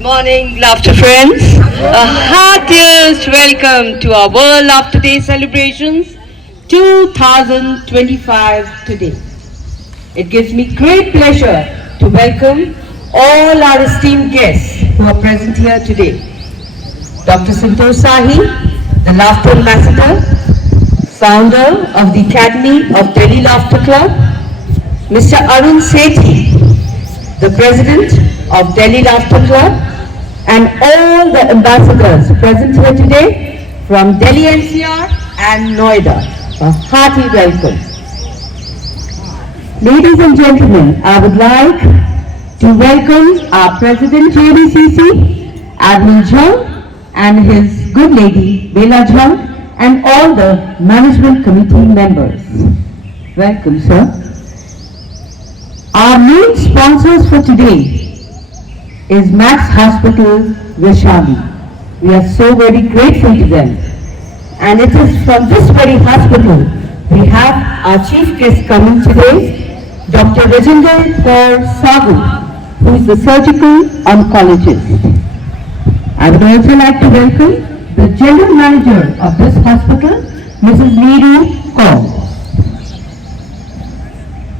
Morning, laughter friends. A heartiest welcome to our World Laughter Day celebrations 2025 today. It gives me great pleasure to welcome all our esteemed guests who are present here today. Dr. Santosh Sahi, the Laughter Ambassador, founder of the Academy of Delhi Laughter Club, Mr. Arun Sethi, the President of Delhi Laughter Club, and all the ambassadors present here today from Delhi NCR and Noida. A hearty welcome. Ladies and gentlemen, I would like to welcome our President JDCC, Admiral Jung, and his good lady, Bela Jung, and all the management committee members. Welcome, sir. Our main sponsors for today is Max Hospital, Vaishali. We are so very grateful to them. And it is from this very hospital we have our chief guest coming today, Dr. Rajinder Kaur Sahu, who is the surgical oncologist. I would also like to welcome the general manager of this hospital, Mrs. Neeru Kaur.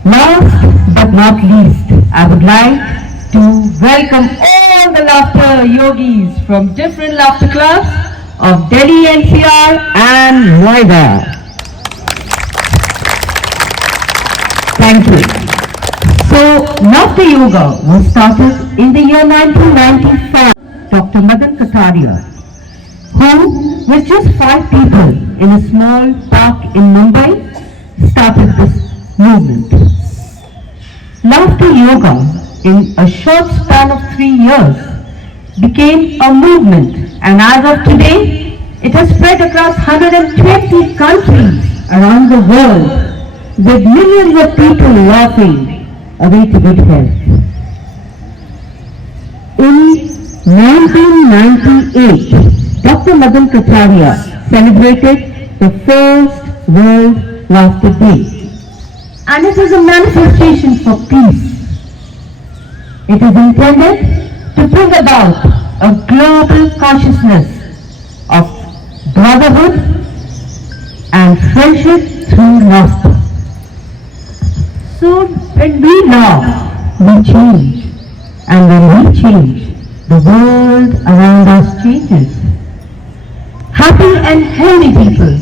Last but not least, I would like to welcome all the laughter yogis from different laughter clubs of Delhi NCR and Noida. Thank you. So, Laughter Yoga was started in the year 1995. Dr. Madan Kataria, who with just 5 people in a small park in Mumbai, started this movement. Laughter Yoga, in a short span of 3 years, became a movement, and as of today, it has spread across 120 countries around the world, with millions of people laughing away to good health. In 1998, Dr. Madan Kataria celebrated the first World Laughter Day, and it is a manifestation for peace. It is intended to bring about a global consciousness of brotherhood and friendship through laughter. So when we laugh, we change. And when we change, the world around us changes. Happy and healthy people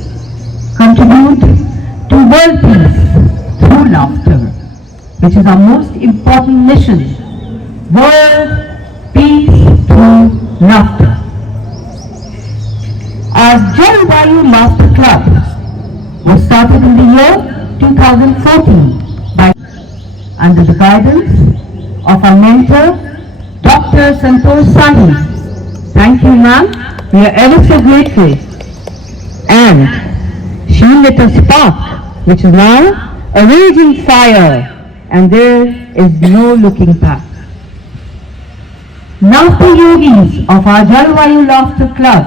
contribute to world peace through laughter, which is our most important mission. World peace through laughter. Our Jalwayu Laughter Club was started in the year 2014 under the guidance of our mentor, Dr. Santosh Sahi. Thank you, ma'am. We are ever so grateful. And she lit a spark, which is now a raging fire, and there is no looking back. Laughter yogis of our Jalwayu Laughter Club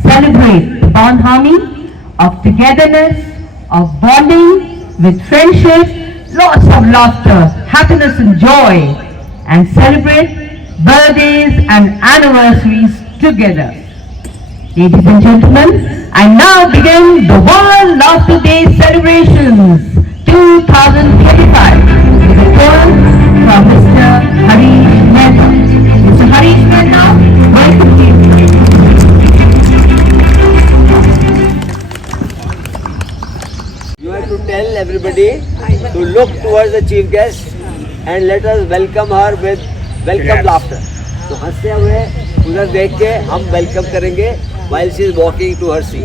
celebrate the bond harmony of togetherness, of bonding with friendship, lots of laughter, happiness and joy, and celebrate birthdays and anniversaries together. Ladies and gentlemen, I now begin the World Laughter Day celebrations 2025 with a poem from Mr. Harish Mehta. Mr. Harish Mehta, welcome to you. You have to tell everybody to look towards the chief guest and let us welcome her with welcome laughter. तो हंसते हुए उधर देख के हम welcome करेंगे while she is walking to her seat.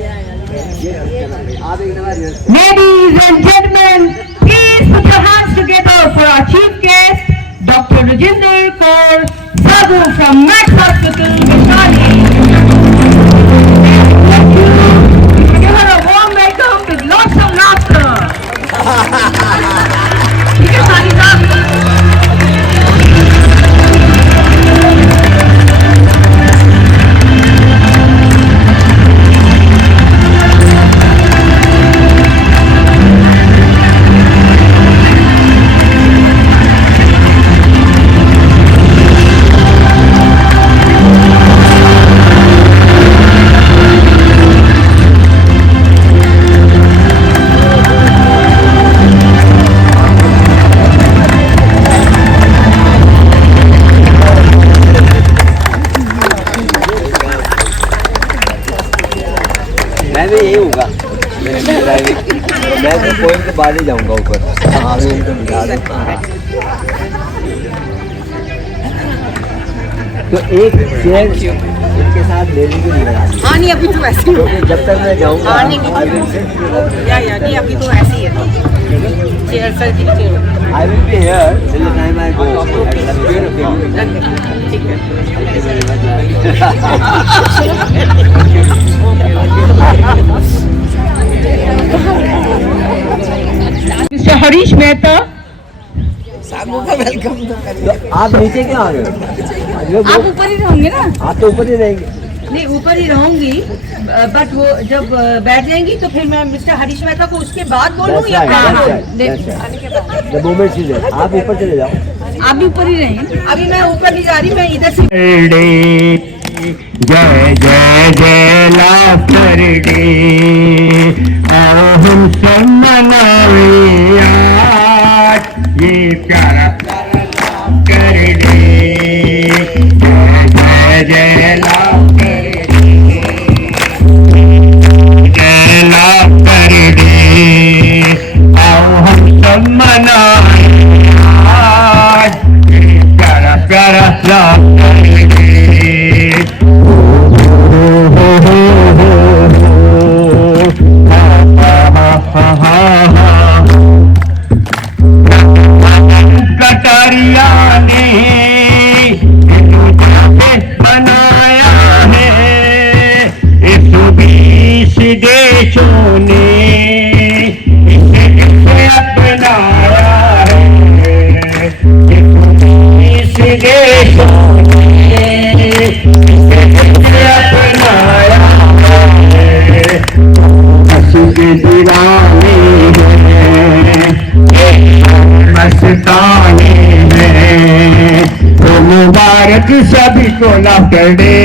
Ladies and gentlemen, please put your hands together for our chief guest, Dr. Rajinder Kaur Sahu from Max Hospital, Vaishali. Thank you. Give her a warm welcome with lots of laughter. ठीक है सारी साहब. मैं भी यही होगा, driving, मैं तो पोइंट के बाद ही जाऊंगा ऊपर। हाँ भी इनको मिला दे। तो एक चेयर इनके साथ लेने की नहीं लगा दी, हाँ नहीं अभी तो ऐसे ही क्योंकि जब तक मैं जाऊंगा हाँ, नहीं, नहीं, I will sit with- या नहीं अभी तो ऐसे ही है चेयर सर की chair I will be here till the time I go at Lakshmi. ठीक है Thank you very much. Mr. Harish Mehta, तो आप नीचे क्यों आ गए हो? आप ऊपर ही रहोगे ना आप तो ऊपर ही रहेंगे। नहीं ऊपर ही रहूंगी बट वो जब बैठ जाएंगी तो फिर मैं मिस्टर हरीश मेहता को उसके बाद बोलूँ That's या right, पहले that's बोलूं? right, that's right. The moment she's there, आप ऊपर चले जाओ। आप भी ऊपर ही रहेंगे अभी मैं ऊपर नहीं जा रही मैं इधर से जय जय जय लाफ्टर डे आओ हम सब मनावे आज ये प्यारा प्यारा लाफ्टर डे जय जय लाफ्टर डे जय लाफ्टर डे आओ हम सब मनावे आज ये प्यारा प्यारा लाफ्टर डे कटारिया ने बनाया है इस 20 देशों ने इसे अपनाया है इस 20 देशों ने इसे अपनाया है के दीवाने हैं मस्ताने हैं तो मुबारक सभी को लाफ्टर डे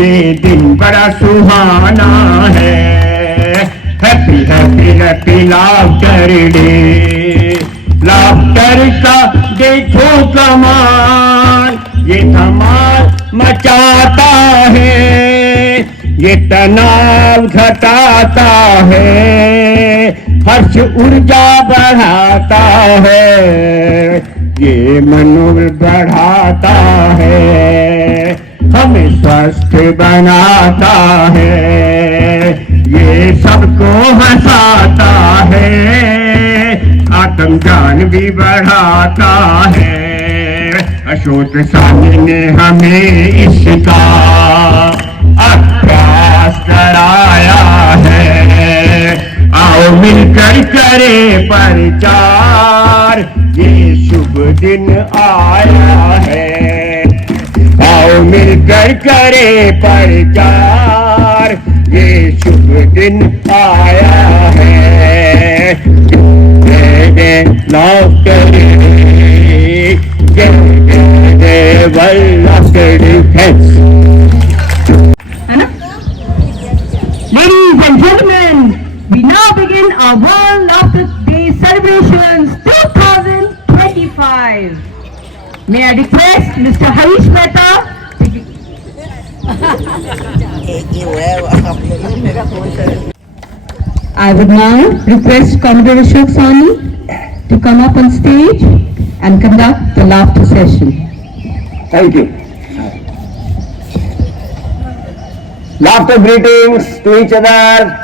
ये दिन बड़ा सुहाना है happy happy happy laughter day laughter का देखो कमाल ये धमाल मचाता है ये तनाव घटाता है हर्ष ऊर्जा बढ़ाता है ये मनोबल बढ़ाता है हमें स्वस्थ बनाता है ये सबको हंसाता है आत्मज्ञान भी बढ़ाता है अशोक सानी ने हमें इसका अभ्यास कराया है आओ मिलकर करे प्रचार ये शुभ दिन आया है आओ मिलकर करे प्रचार ये शुभ दिन आया है जय जय लाफ्टर जय जय laughter thanks ladies and gentlemen, we now begin our World Laughter Day celebrations 2025. May I request Mr. Harish Mehta to I would now request Commodore Ashok Sani to come up on stage and conduct the laughter session. Thank you. Laughter greetings to each other.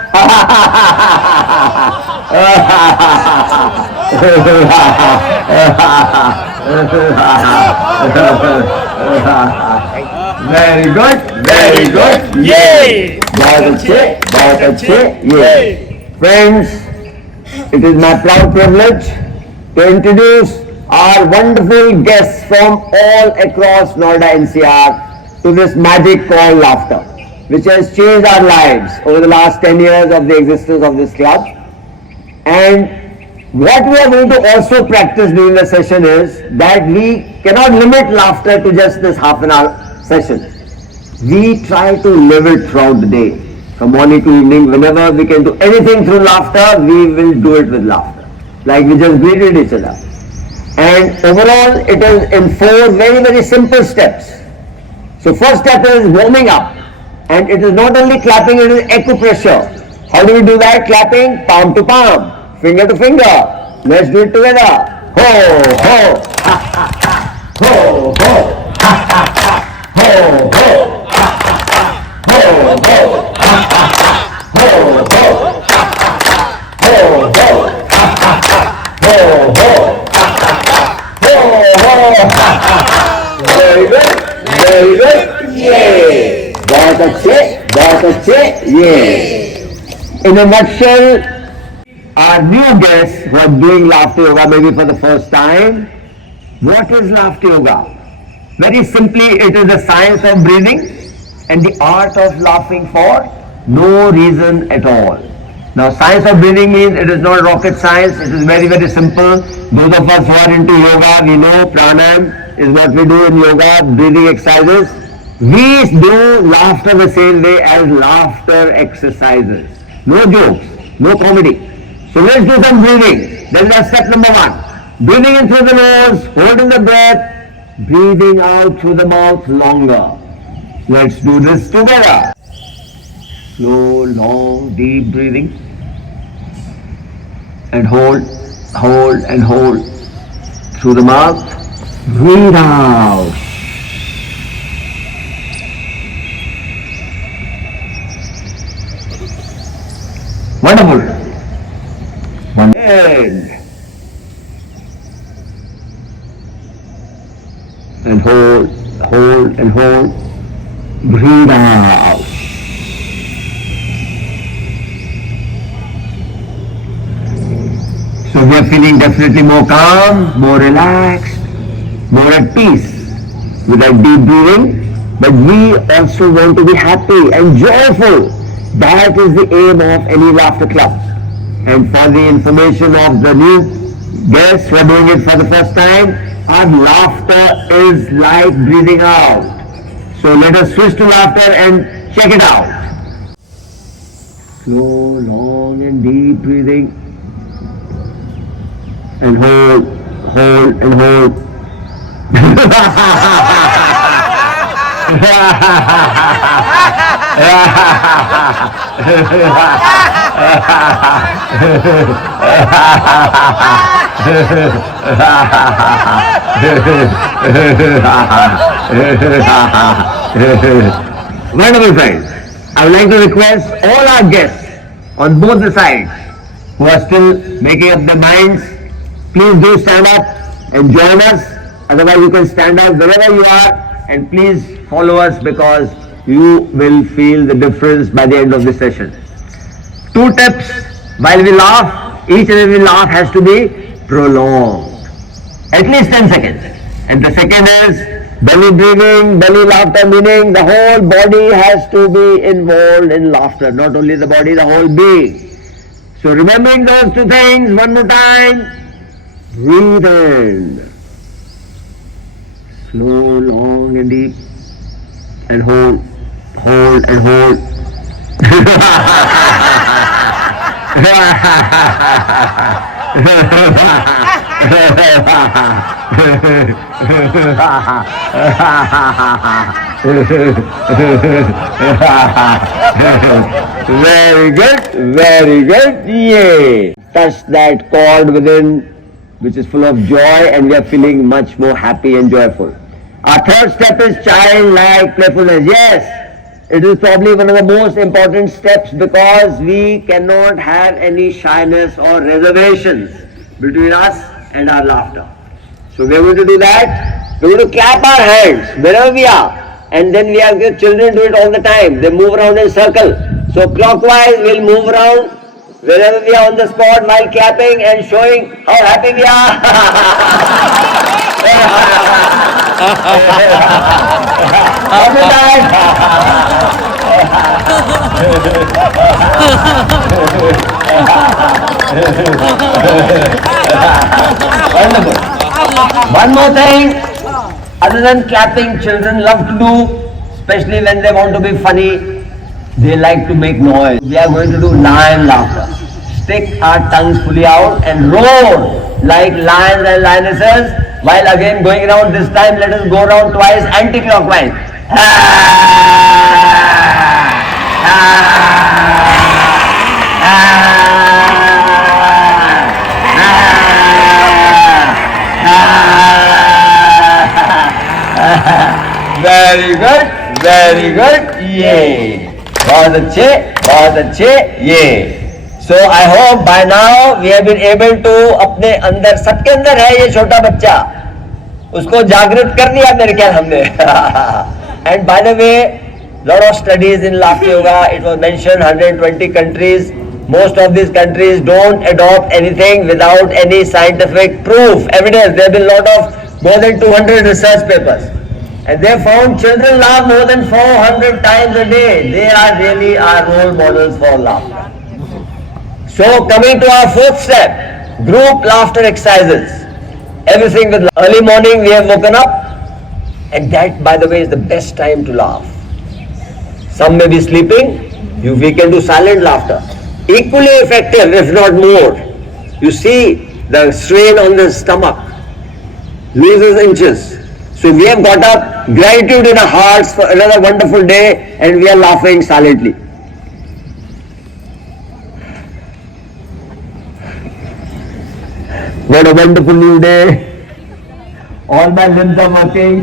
Very good, very good. Yay! बहुत अच्छे, yay! Friends, it is my proud privilege to introduce our wonderful guests from all across Noida NCR to this magic called laughter, which has changed our lives over the last 10 years of the existence of this club. And what we are going to also practice during the session is that we cannot limit laughter to just this half an hour session. We try to live it throughout the day, from morning to evening. Whenever we can do anything through laughter, we will do it with laughter, like we just greeted each other. And overall, it is in 4 very, very simple steps. So first step is warming up. And it is not only clapping, it is acupressure. How do we do that? Clapping, palm to palm, finger to finger. Let's do it together. Ho, ho, ha, ha, ha. Ho, ho, ha, ha, ha. Ho, ho, ha, ha, ha. Ho, ho, ha, ha, ha. Ho, ho, ha, ha, ha. Ho, ho, ha, ha, ha. Ho, ho, ha, ha, ha. Ho, ho, ha, ha, ha. Very good, very good. Yay! बहुत अच्छे, yeah. In a nutshell, our new guests who are doing laughter yoga maybe for the first time. What is laughter yoga? Very simply, it is the science of breathing and the art of laughing for no reason at all. Now, science of breathing means it is not rocket science. It is very, very simple. Those of us who are into yoga, we know pranayam is what we do in yoga, breathing exercises. We do laughter the same way as laughter exercises. No jokes, no comedy. So let's do some breathing. Then that's step number 1. Breathing in through the nose, holding the breath, breathing out through the mouth longer. Let's do this together. Slow, long, deep breathing. And hold, hold and hold through the mouth. Breathe out. Wonderful. One hand. And hold, hold and hold. Breathe out. So we are feeling definitely more calm, more relaxed, more at peace with that deep breathing. But we also want to be happy and joyful. That is the aim of any laughter club. And for the information of the new guests who are doing it for the first time, our laughter is like breathing out. So let us switch to laughter and check it out. Slow, long and deep breathing. And hold, hold and hold. Wonderful friends. I would like to request all our guests on both the sides who are still making up their minds, please do stand up and join us. Otherwise you can stand up wherever you are and please follow us because you will feel the difference by the end of the session. 2 tips while we laugh, each and every laugh has to be prolonged. At least 10 seconds. And the second is belly breathing, belly laughter, meaning the whole body has to be involved in laughter, not only the body, the whole being. So remembering those 2 things one more time, breathe in. Slow, long and deep. And hold, hold and hold. Very good, yay! Touch that chord within which is full of joy and we are feeling much more happy and joyful. Our third step is childlike playfulness. Yes, it is probably one of the most important steps because we cannot have any shyness or reservations between us and our laughter. So we are going to do that. We are going to clap our hands wherever we are and then we have children do it all the time. They move around in circle. So clockwise we will move around wherever we are on the spot while clapping and showing how happy we are. All the time. Wonderful. One more thing, other than clapping, children love to do, especially when they want to be funny, they like to make noise. We are going to do lion laughter. Stick our tongues fully out and roar like lions and lionesses. While again going around, this time let us go around twice anti-clockwise. Very good, ये बहुत अच्छे ये। So I hope by now we have been able to, अपने अंदर, सबके अंदर है ये छोटा बच्चा, उसको जागृत कर दिया मेरे ख्याल हमने। And by the way, lot of studies in Laughter Yoga, it was mentioned 120 countries. Most of these countries don't adopt anything without any scientific proof, evidence. There have been a lot of more than 200 research papers. And they found children laugh more than 400 times a day. They are really our role models for laughter. So coming to our fourth step, group laughter exercises. Everything with early morning we have woken up, and that, by the way, is the best time to laugh. Some may be sleeping, we can do silent laughter. Equally effective, if not more. You see the strain on the stomach loses inches. So we have got up, gratitude in our hearts for another wonderful day, and we are laughing silently. What a wonderful new day. All my limbs are working.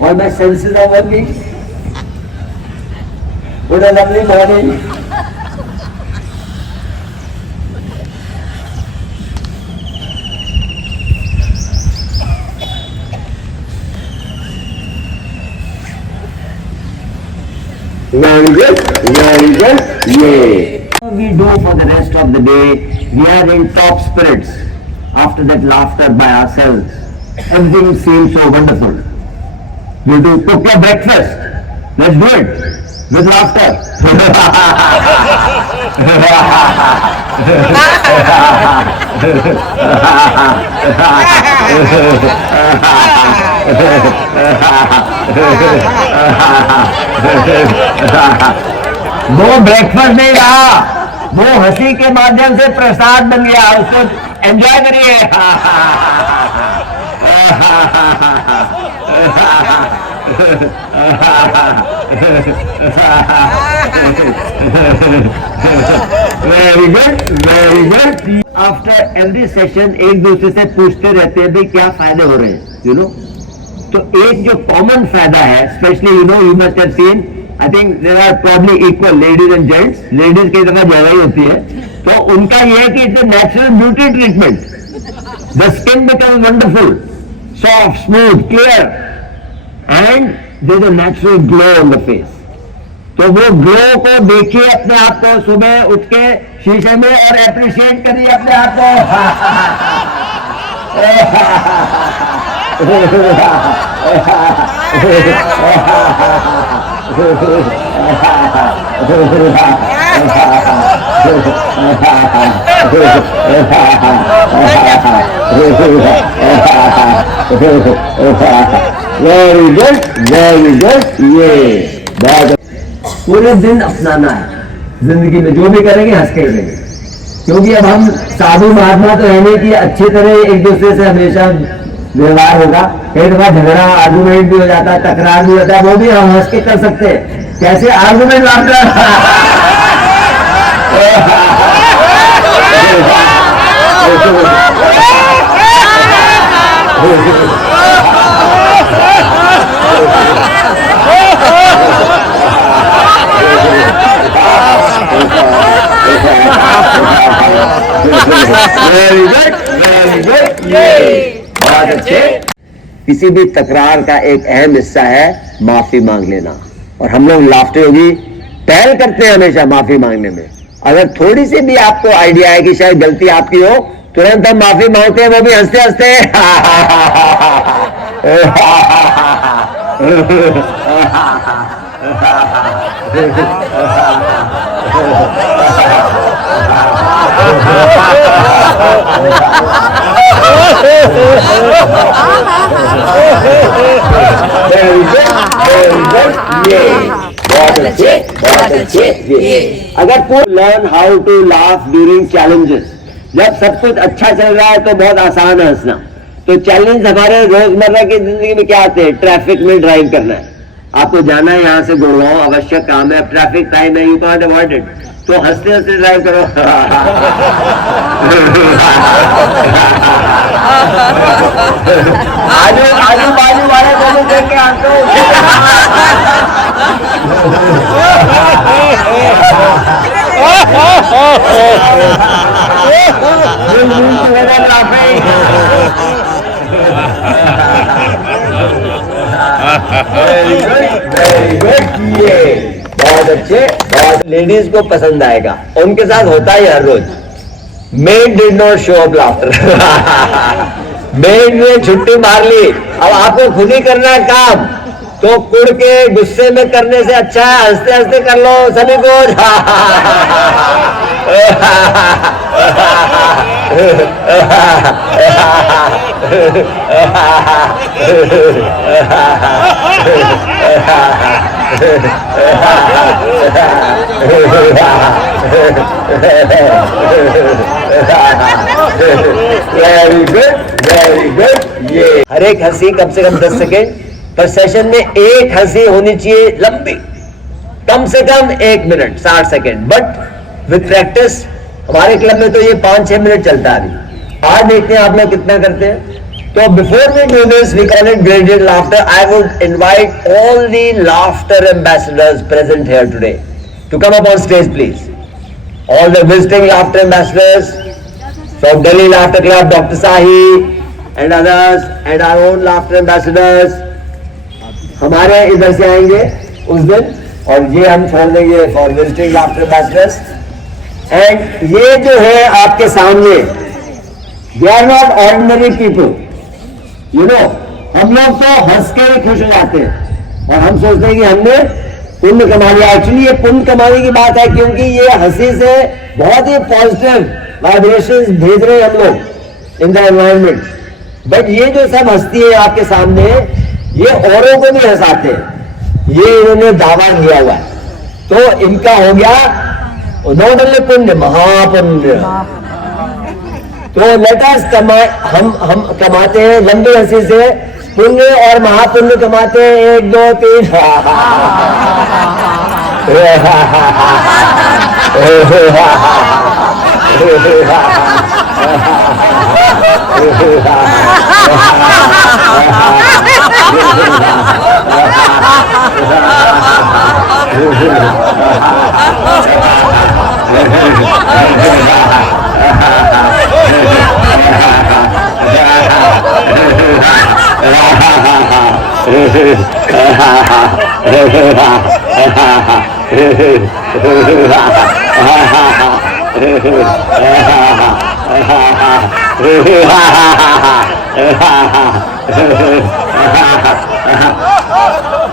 All my senses are working. What a lovely morning. Very good, very good, yay. We do for the rest of the day, we are in top spirits after that laughter by ourselves. Everything seems so wonderful. We do cook your breakfast. Let's do it. With laughter. वो breakfast नहीं रहा, वो हंसी के माध्यम से प्रसाद बन गया, उसको एंजॉय करिए। Very good, very good. After every session एक दूसरे से पूछते रहते हैं भाई क्या फायदे हो रहे हैं, यू नो। तो एक जो कॉमन फायदा है, specially you know, you must have seen, I think there are probably equal ladies and gents, ladies की तरफ ज्यादा ही होती है, तो उनका यह है कि it's a natural beauty treatment. The skin become wonderful, soft, smooth, clear, and there is a natural glow on the face. तो वो ग्लो को देखिए अपने आप को, सुबह उठ के शीशे में, और एप्रिशिएट करिए अपने आप को। वेरी गुड, वेरी गुड, ये बहुत। पूरे दिन अपनाना है जिंदगी में, जो भी करेंगे हंस के करेंगे, क्योंकि अब हम साधु महात्मा तो है नहीं कि अच्छी तरह एक दूसरे से हमेशा व्यवहार होगा। कई दफा झगड़ा, आर्गुमेंट भी हो जाता है, तकरार भी होता है, वो भी हम हंस के कर सकते हैं। कैसे आर्गुमेंट लाता वेरी गुड, वेरी गुड, बहुत अच्छे। किसी भी तकरार का एक अहम हिस्सा है माफी मांग लेना, और हम लोग लाफ्टर योगी पहल करते हैं हमेशा माफी मांगने में। अगर थोड़ी सी भी आपको आइडिया है कि शायद गलती आपकी हो, तुरंत हम माफी मांगते हैं, वो भी हंसते हंसते। बहुत अच्छे। अगर कोई learn how to laugh during challenges, जब सब कुछ अच्छा चल रहा है तो बहुत आसान है हंसना। तो चैलेंज हमारे रोजमर्रा की जिंदगी में क्या आते हैं? ट्रैफिक में ड्राइव करना है, आपको जाना है यहाँ से गुड़गांव, आवश्यक काम है, अब ट्रैफिक टाइम है, यू कांट अवॉइड इट, तो हंसते हंसते ड्राइव करो। आजू बाजू वाले दोनों देख के हंसो। Very good. ये बहुत अच्छे, बहुत लेडीज को पसंद आएगा। उनके साथ होता है हर रोज। Maid did not show up laughter. Maid ने छुट्टी मार ली, अब आपको खुद ही करना है काम। तो कुड़ के गुस्से में करने से अच्छा है हंसते हंसते कर लो सभी को। Very good, very good. ये हर एक हंसी कम से कम 10 सेकेंड पर सेशन में एक हंसी होनी चाहिए लंबी, कम से कम 1 minute 60 second. But with practice हमारे क्लब में तो ये 5-6 मिनट चलता है। अभी आज देखते हैं आप लोग कितना करते हैं। तो before we do this we call it graded laughter. I would invite all the laughter ambassadors present here today to come up on stage please. All the visiting laughter ambassadors from Delhi Laughter Club, Dr. Sahi and others, and our own laughter ambassadors, हमारे इधर से आएंगे उस दिन, और ये हम छोड़ देंगे for visiting laughter ambassadors। And ये जो है आपके सामने, they are not ordinary people, you know। हम लोग तो हंस के ही खुश हो जाते हैं और हम सोचते हैं कि हमने पुण्य कमा लिया। एक्चुअली ये पुण्य कमाने की बात है, क्योंकि ये हंसी से बहुत ही पॉजिटिव वाइब्रेशंस भेज रहे हैं हम लोग इन द एनवायरनमेंट। बट ये जो सब हंसती है आपके सामने, ये औरों को भी हंसाते हैं। ये इन्होंने दावा दिया हुआ है, तो इनका हो गया नॉट ओनली पुण्य, महापुण्य। तो लेट अस हम कमाते हैं लंबी हंसी से पुण्य, और महापुण्य कमाते हैं 1 2 3।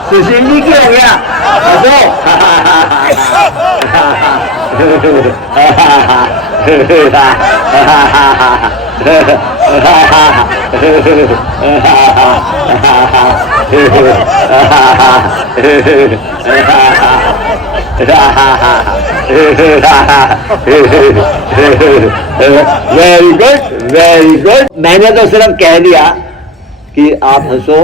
सुशील जी क्या हो गया? Very good, very good. मैंने तो सिर्फ कह दिया कि आप हंसो।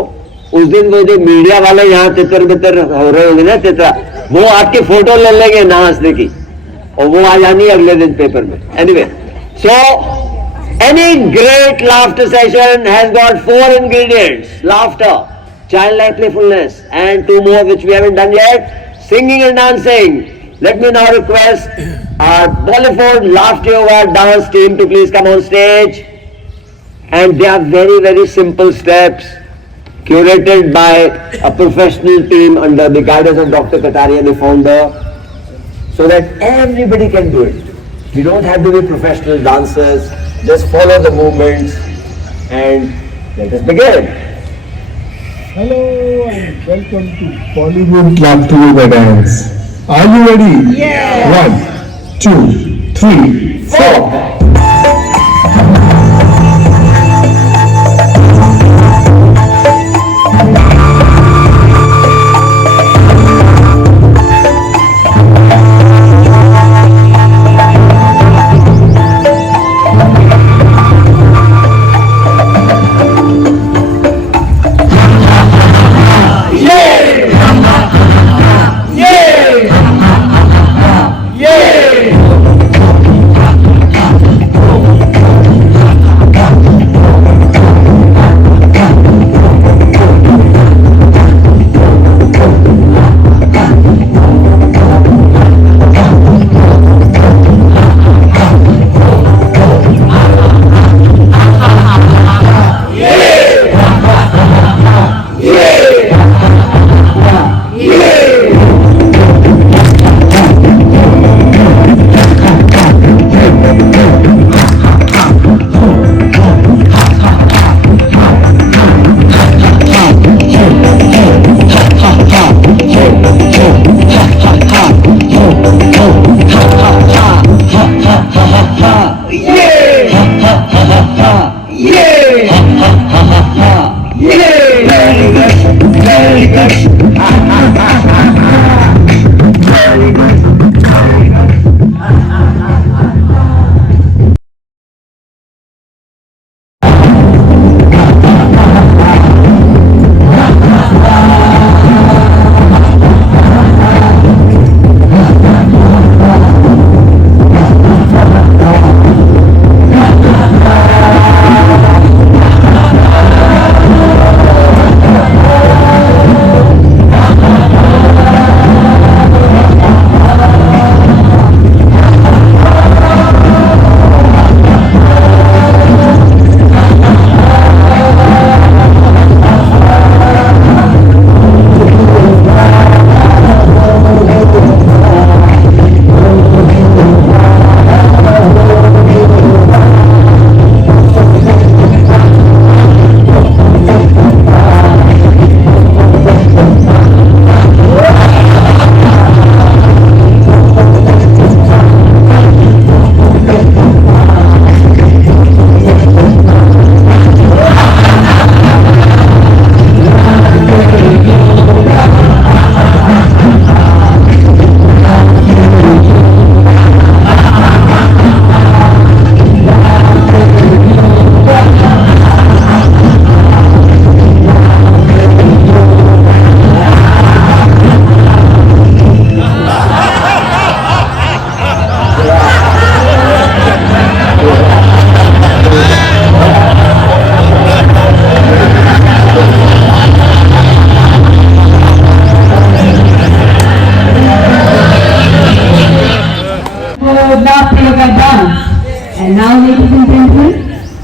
उस दिन वो जो मीडिया वाले यहाँ तितर बितर हो रहे होंगे ना, तितरा, वो आपके फोटो ले लेंगे ना हंसने की, और वो आ जानी है अगले दिन पेपर में। Anyway, so any great laughter session has got 4 ingredients: laughter, childlike playfulness, and 2 more which we haven't done yet: singing and dancing. Let me now request our Bollywood Laugh Yoga dance team to please come on stage. And they are very, very simple steps curated by a professional team under the guidance of Dr. Kataria, the founder, so that everybody can do it. You don't have to be professional dancers. Just follow the movements and let us begin. Hello and welcome to Bollywood Laughter Yoga Dance. Are you ready? Yeah. 1, 2, 3, 4.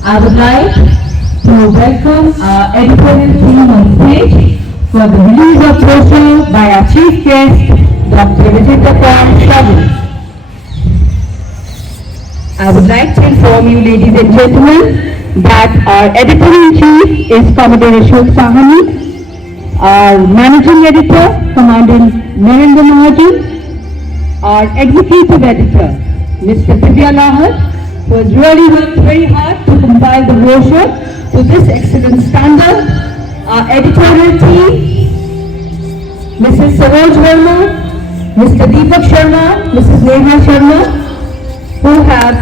I would like to welcome our editorial team on stage for the release of brochure by our chief guest, Dr. Vijayappan Shabu. I would like to inform you, ladies and gentlemen, that our editor-in-chief is Commodore Ashok Sahani, our managing editor, Commander Narendra Mahajan, our executive editor, Mr. Divya Lahar, who has really worked very hard to compile the brochure to this excellent standard, our editorial team, Mrs. Saroj Verma, Mr. Deepak Sharma, Mrs. Neha Sharma, who have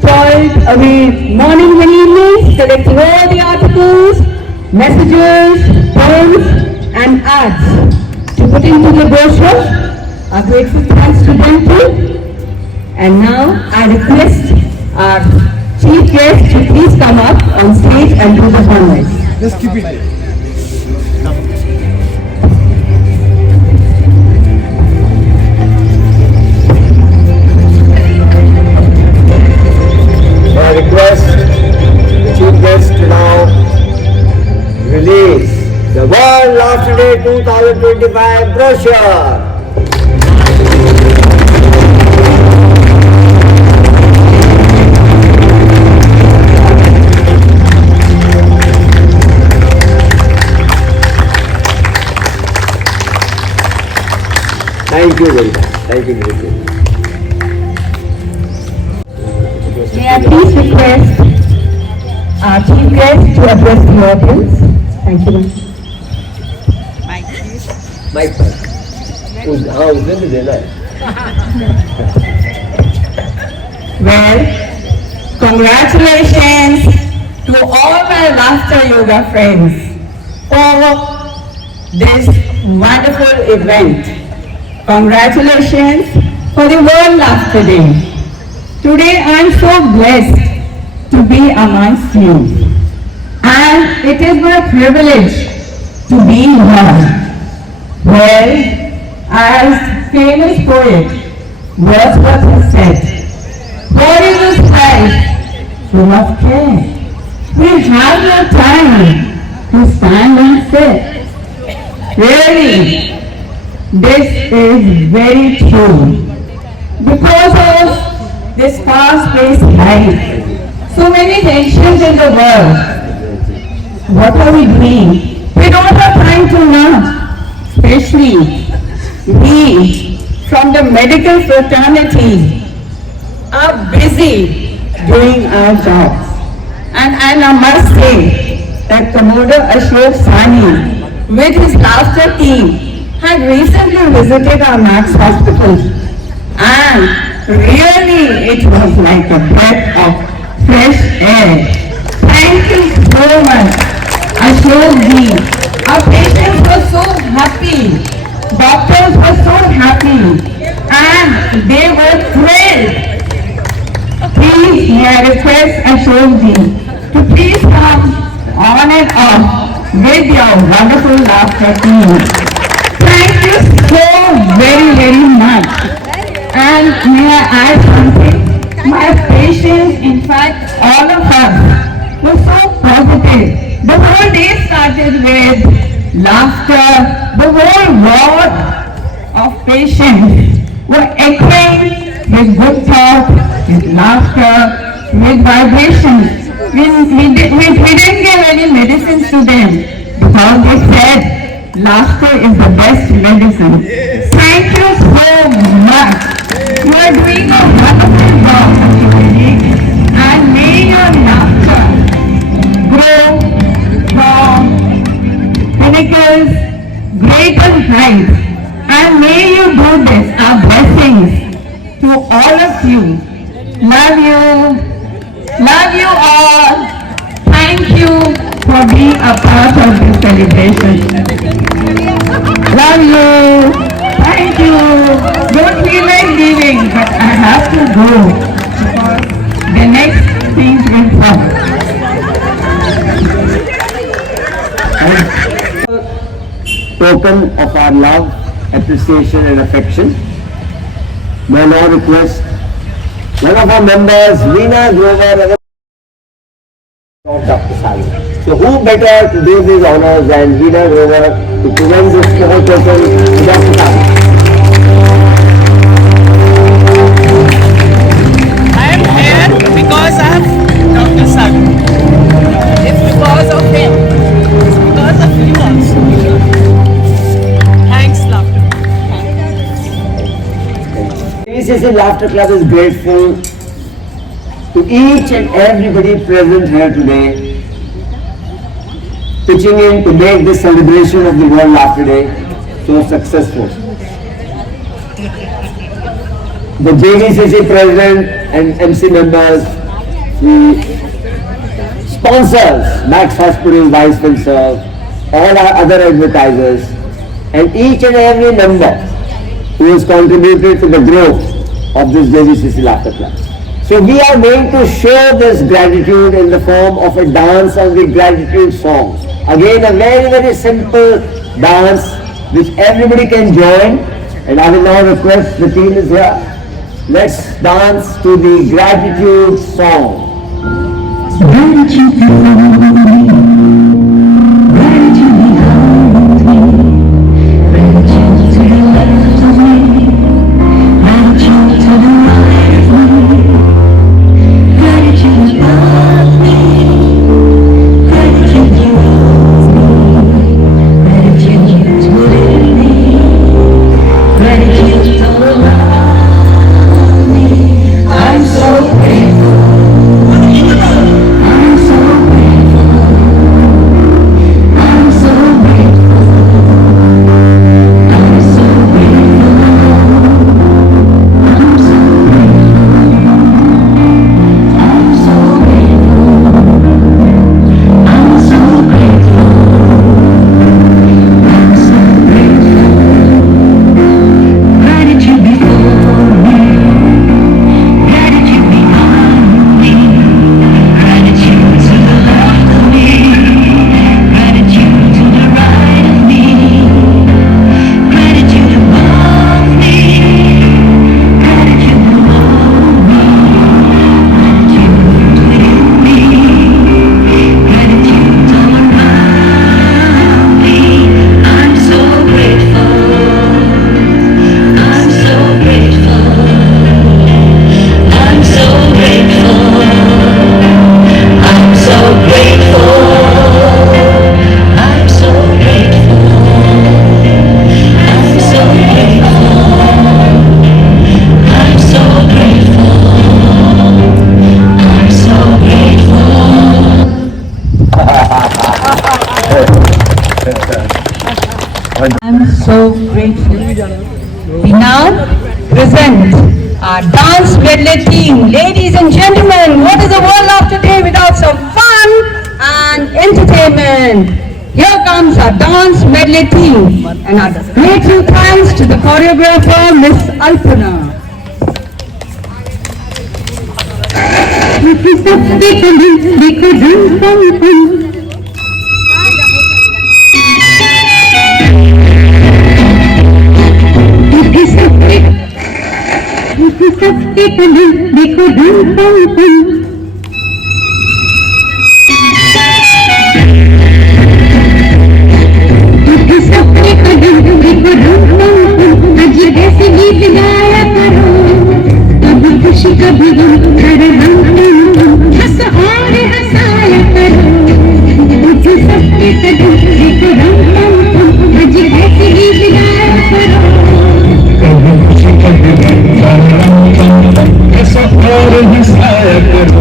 toiled away morning and evenings, collecting all the articles, messages, poems, and ads to put into the brochure. Our grateful thanks to them too. And now I request our chief guest to please come up on stage and do the honors. Just keep it there. I request the chief guest to now release the World Laughter Day 2025 brochure. Thank you very much. Thank you very much. May I please request our chief guest to address the audience. Thank you. Mike, उसने भी देना है. Well, congratulations to all my laughter yoga friends for this wonderful event. Congratulations for the World Laughter Day. Today I am so blessed to be amongst you, and it is my privilege to be here. Well, as famous poet Wordsworth has said, "What is this life full of care? We have no time to stand and sit." Really, this is very true. Because of this fast-paced life, so many tensions in the world, what are we doing? We don't have time to learn. Especially we from the medical fraternity are busy doing our jobs. And I must say that Commodore Ashok Sahani with his laughter team had recently visited our Max Hospital, and really it was like a breath of fresh air. Thank you so much, Ashok ji. Our patients were so happy, doctors were so happy, and they were thrilled. Please, may I request Ashok ji to please come on and off with your wonderful laughter team. Thank you so very, very much. And may I add something? My patients, in fact, all of us, were so positive. The whole day started with laughter. The whole ward of patients were echoing with good thought, with laughter, with vibrations. We didn't give any medicines to them because they said laughter is the best medicine. Thank you so much. You are doing a wonderful job, Ashok, and may your laughter grow from pinnacles, greater heights, and may you do this. Our blessings to all of you. Love you all. Thank you for being a part of this celebration. Love you. Thank you. Don't feel like leaving, but I have to go because the next things will come. Token of our love, appreciation and affection, may I now request one of our members, Veena Grover, So who better to do these honors than Hina Grover to present this small token to Dr. Sadu? I am here because of Dr. Sadu. It's because of him. It's because of you also. Thanks, Laughter. JVCC Laughter Club is grateful to each and everybody present here today, pitching in to make this celebration of the World Laughter Day so successful. The JVCC President and MC members, the sponsors, Max Hospital, Vice Finserv, all our other advertisers, and each and every member who has contributed to the growth of this JVCC Laughter Club. So we are going to show this gratitude in the form of a dance on the gratitude song. Again, a very, very simple dance which everybody can join. And I will now request the team is here. Let's dance to the gratitude song. I'm so grateful. We now present our dance medley team. Ladies and gentlemen, what is a World Laughter Day without some fun and entertainment? Here comes our dance medley team, and our grateful thanks to the choreographer, Miss Alpana. खुशी कभी गम कर हंस और हंसाया करो मुझे सबके कदम देखो रंग आज ऐसे गीत गाया करो कभी खुशी कभी गम हंस और हंसाया करो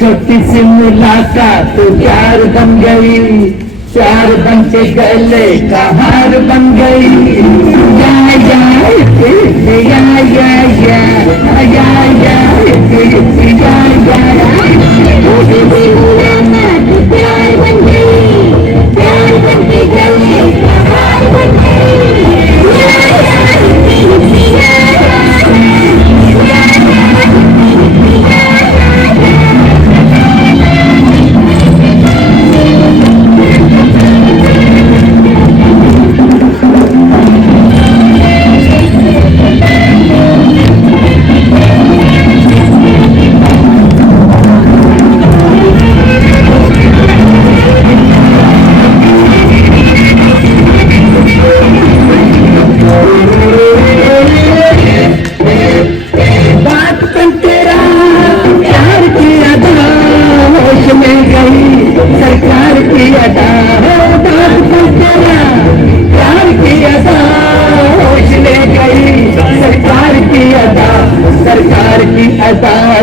छोटी सी मुलाकात तो प्यार बन गई, प्यार बन के गले का हार बन गई। या या या या या या प्यार बन गई, प्यार बन के गले का हार बन गई।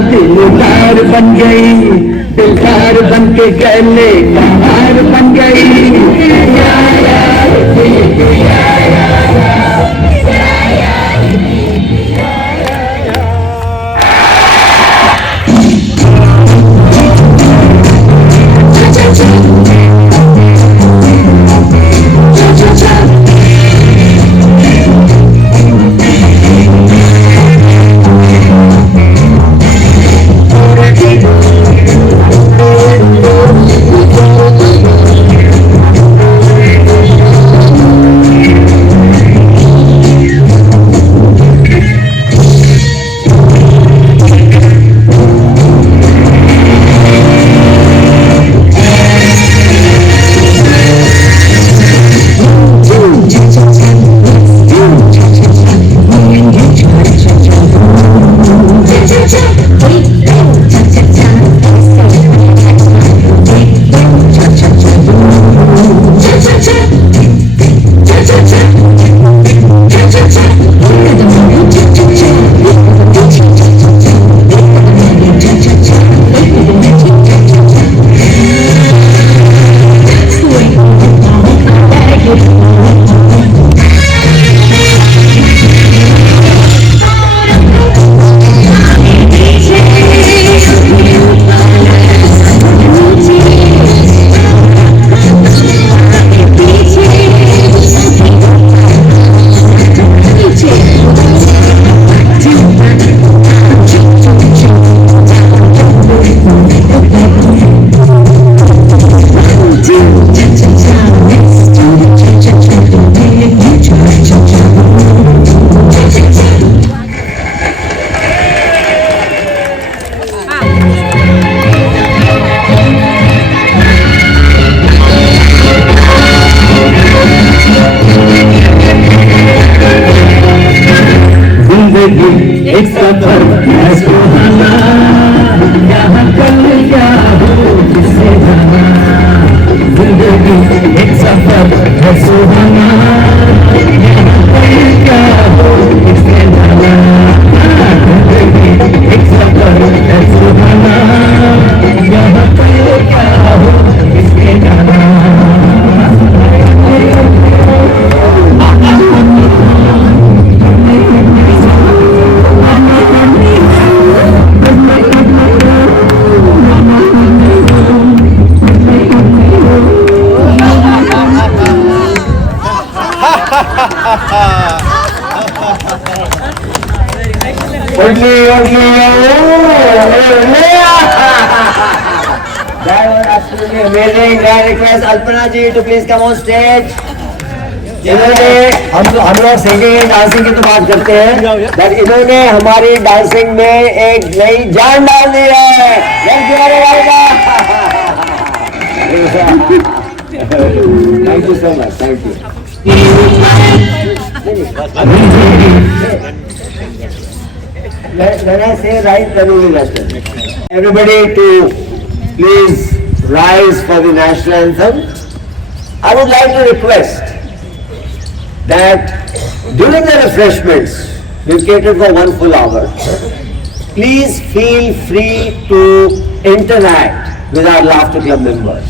दिलदार बन गई, दिलदार बन के गले का हार बन गई। एक सफर है सुहाना, यहाँ कल क्या हो किसे जाना। जिंदगी एक सफर है सुहाना, यहाँ कल क्या हो किसे जाना। जिंदगी एक सफर है सुहाना, यहाँ कल क्या हो किसे जाना। That was absolutely amazing. May I request Alpana ji to please come on stage. इन्होंने हम लोग सिंगिंग एंड डांसिंग की तो बात करते हैं, बट इन्होंने हमारी डांसिंग में एक नई जान डाल दी है। Thank you so much, thank you. When I say right, then only left. Everybody to please rise for the national anthem. I would like to request that during the refreshments, We've catered for 1 full hour. Please feel free to interact with our Laughter Club members.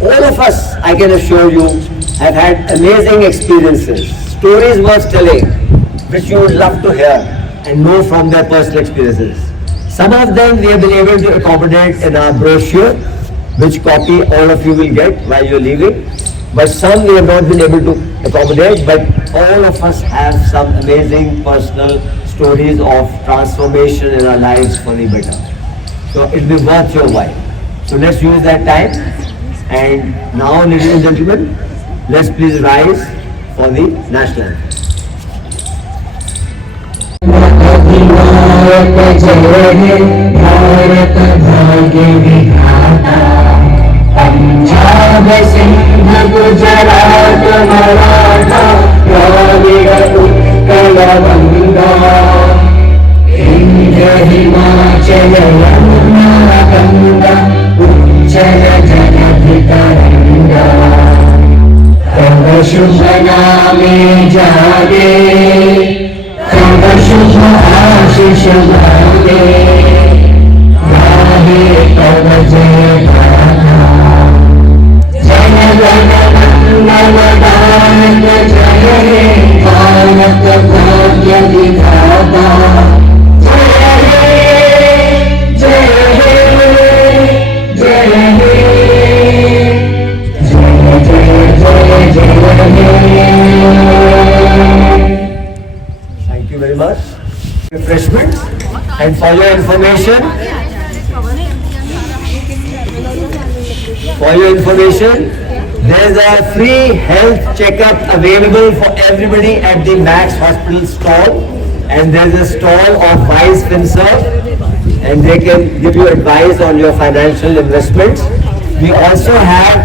All of us, I can assure you, have had amazing experiences, stories worth telling, which you would love to hear and know from their personal experiences. Some of them we have been able to accommodate in our brochure, which copy all of you will get while you're leaving. But some we have not been able to accommodate, but all of us have some amazing personal stories of transformation in our lives for the better. So it will be worth your while. So let's use that time. And now, ladies and gentlemen, let's please rise for the national anthem. Bharat जय हे भारत भाग्य विधाता पंजाब सिंध गुजरात मराठा द्राविड़ उत्कल गंगा विंध्य हिमाचल यमुना गंगा उच्चल जलधि तरंगा तव शुभ नामे जागे तव शुभ आशीष मांगे गाहे तव जय गाथा जन गण मंगल गायक जय हे भारत भाग्य विधाता जय हे जय हे जय हे जय जय जय हे। Thank you very much. Refreshments. And for your information, there is a free health checkup available for everybody at the Max Hospital stall. And there is a stall of Vice FinServ, and they can give you advice on your financial investments. We also have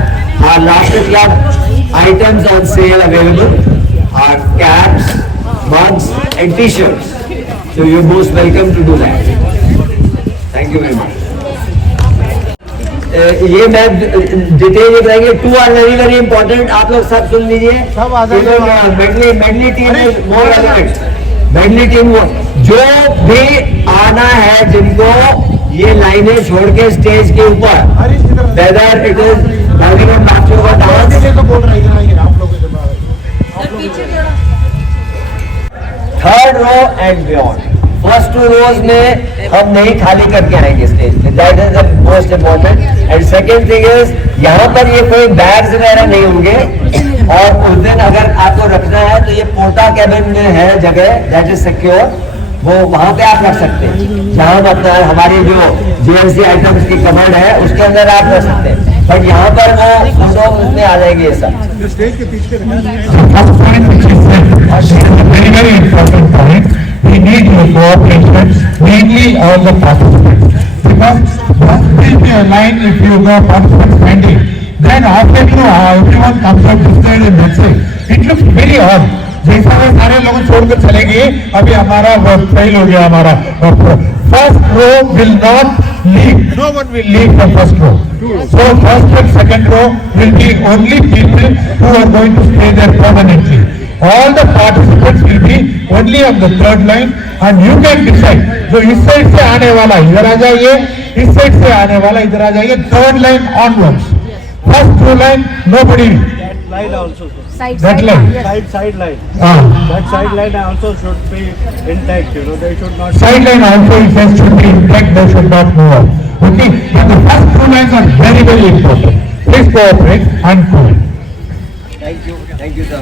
our Laughter Club items on sale available, our caps, mugs and t-shirts. So you're most welcome to do that. Thank you very much. ये मैं detail ये बताएंगे. 2 are very very important. आप लोग सब सुन लीजिए. Medley team is more relevant. Medley team जो भी आना है, जिनको ये लाइनें छोड़ के स्टेज के ऊपर, वेदर इट इज बॉलीवुड नाचों का dance, third row and beyond. First 2 rows में हम नहीं खाली करके आएंगे स्टेज पे. That is the most important. And second thing is, यहाँ पर ये कोई बैग्स वगैरह नहीं होंगे. और उस दिन अगर आपको रखना है तो ये पोर्टा कैबिन में है जगह, दैट इज सिक्योर. वो वहाँ पे आप रख सकते हैं. जहाँ हम अपना हमारी जो जीएनसी आइटम्स की कबर्ड है उसके अंदर आप रख सकते हैं. बट यहाँ पर वो फोटो उसमें आ जाएंगे ये सब. Very, very important point. We need your cooperation, mainly all the participants. Because once there will be a line, if you go participants standing, then after everyone comes up to stand and that's it. It looks very odd. जैसा वो सारे लोग छोड़कर चले गए, अभी हमारा fail हो गया हमारा. First row will not leave. No one will leave the first row. So first and second row will be only people who are going to stay there permanently. All the participants will be only on the third line, and you can decide. जो इस side से आने वाला इधर आ जाइए, इस side से आने वाला इधर आ जाइए. Third line onwards. First 2 line nobody. Line also. That line. Side line. That side line also should be intact. They should not. Side line also it has should be intact. They should not move on. Okay. But the first 2 lines are very very important. Please cooperate and cool. Thank you, sir.